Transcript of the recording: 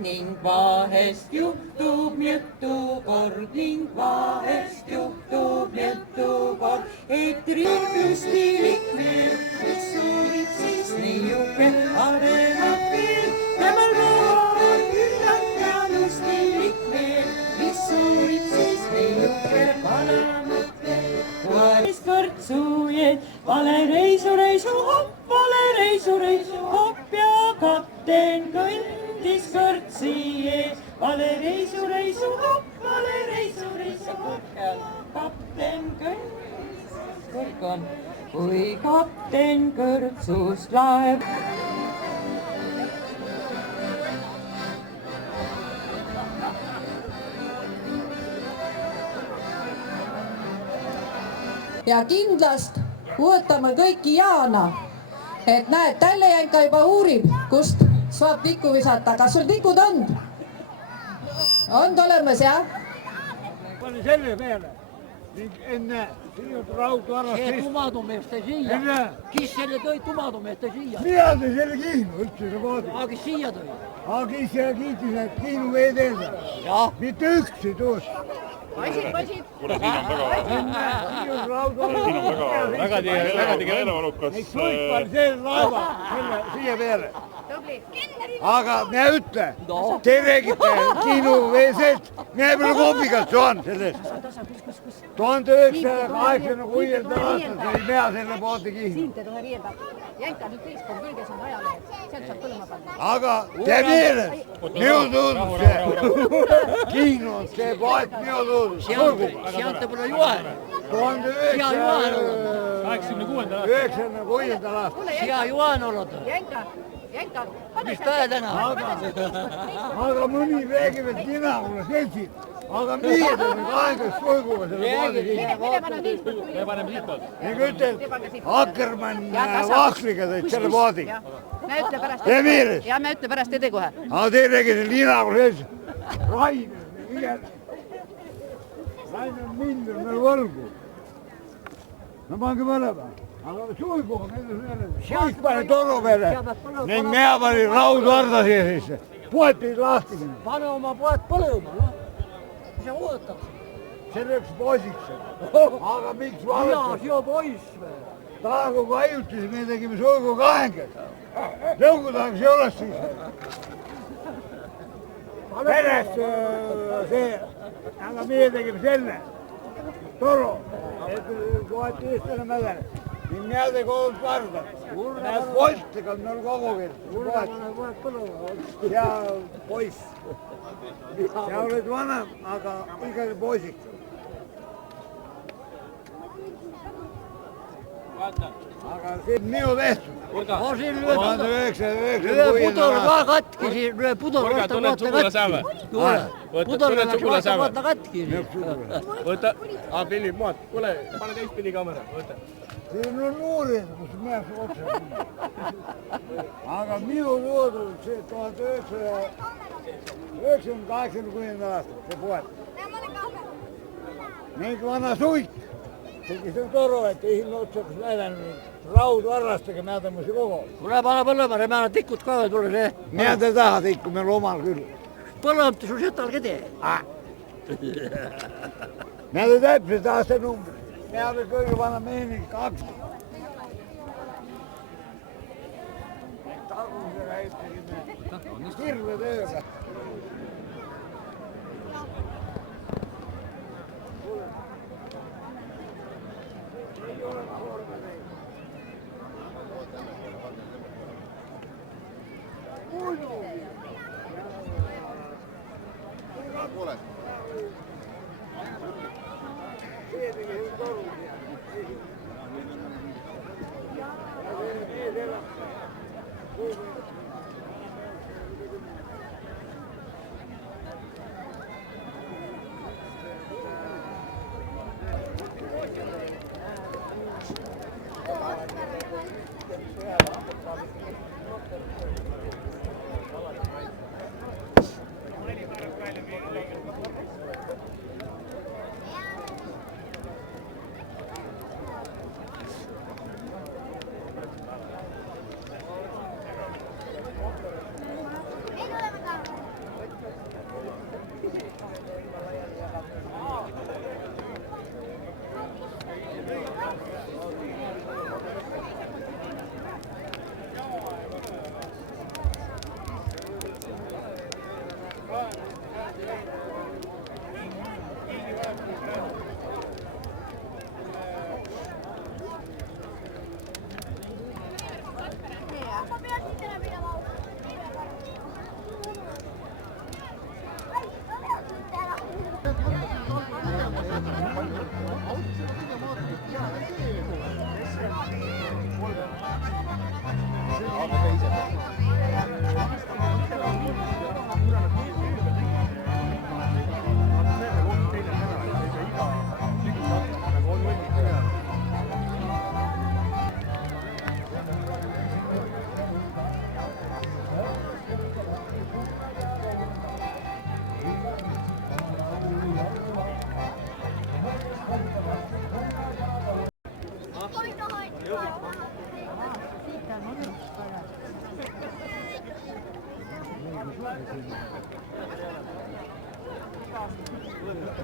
ning vahest juhtub mitu kord ning vahest juhtub mitu kord, et rüüplustilik meel, mis soovib siis neiuke areneb veel. Temal on küllalt ja lustilik meel, mis soovib siis neiuke paremat veel. Kuaris kõrtsujeed, vale reisu, reisu hopp, vale reisu, reisu hopp ja kapten kõndis kõrtsi ees. Vale reisu, reisu hopp, vale reisu, reisu hopp ja kapten kõndis kõrk on, kui kapten kõrtsust laeb. Ja kindlast võtame kõiki Jaana, et näed, tälle Jänka juba uurib, kust saab tikku visata. Kas sul tikud on? On olemas, jah? Pani selle peale. Enne raudvarast. See tumadumeeste siia. Kes selle tõi tumadumeeste siia? Mina tõi selle Kihnu üldse remoodi. Aga kes siia tõi? Aga kes selle kiitis, et Kihnu veeteelda. Mitte üks ei tuust. Pasid. Kuna siin on väga meeleolukas. Suik pani selle laeva siia peale. Aga me ütle, te räägite Kihnu veeselt, me pole koobigalt saanud sellest. 1986. aastal sai mea selle poolde Kihnu. Siin te tohe riielda. Jänka nüüd teispool küll, kes on ajalehed. Sealt saab põlema panna. Aga te meeles, minu tuudus see. Kihnu on see poet minu tuudus. Sealt pole Juhan. 1986. aastal. Siia Juhan oled. Jänka. Mis päev täna? Aga mõni räägib, et mina mulle seltsid. Aga meie teeme 8 suiguga selle poolde Kihnu. Me paneme siit poolt. Nagu ütled, Akkermann Vahkliga tõid selle poodi. Me ütle pärast. Te meeles? Ja me ütle pärast ede kohe. Aga te räägite Liinagu seltsid. Rainer on miljon meil võlgu. No pange mõlema. Aga suiguga suik pani toru peale. Ning mea pani raudvarda siia sisse. Poed pidi lahti. Pane oma poed põlema, noh. Mis sa ootad? See läks poisiks. Aga miks Jaa, vaadates? siia poiss või? Taegu kui ajutis, me tegime suigu kahengad. Nõukogude ei ole siis. Pärast see, aga meie tegime selle. Toru. Kohati eestlane mädene. Nii meelde koos varda. Näed voltiga on meil kogu veel. Ja poiss. Sa oled vana, aga ikkagi poisiks. Aga see on minu tehtud. Ühe pudel ka katki siin, ühe pudel vaata katki. Pudel vaata katki. Võta, pillib maad. Kuule, pane teistpidi kaamera. Võta. Siin on uurinud, kus mees otsa. Aga minu loodud see 1986. aastal, see poed. Neid vana suik. Tegi see toru, et esimene otsakas näidanud raudvarrastega nädamusi kogu. Kuule, pane põlema, me annan tikut ka veel tule see. Mina te taha tikku, meil omal küll. Põlemata sul sõtal ka tee. Mina te täpselt aastanumbri. Mina te kõige vana meheni 2. Tagusega ütlesime hirve tööga.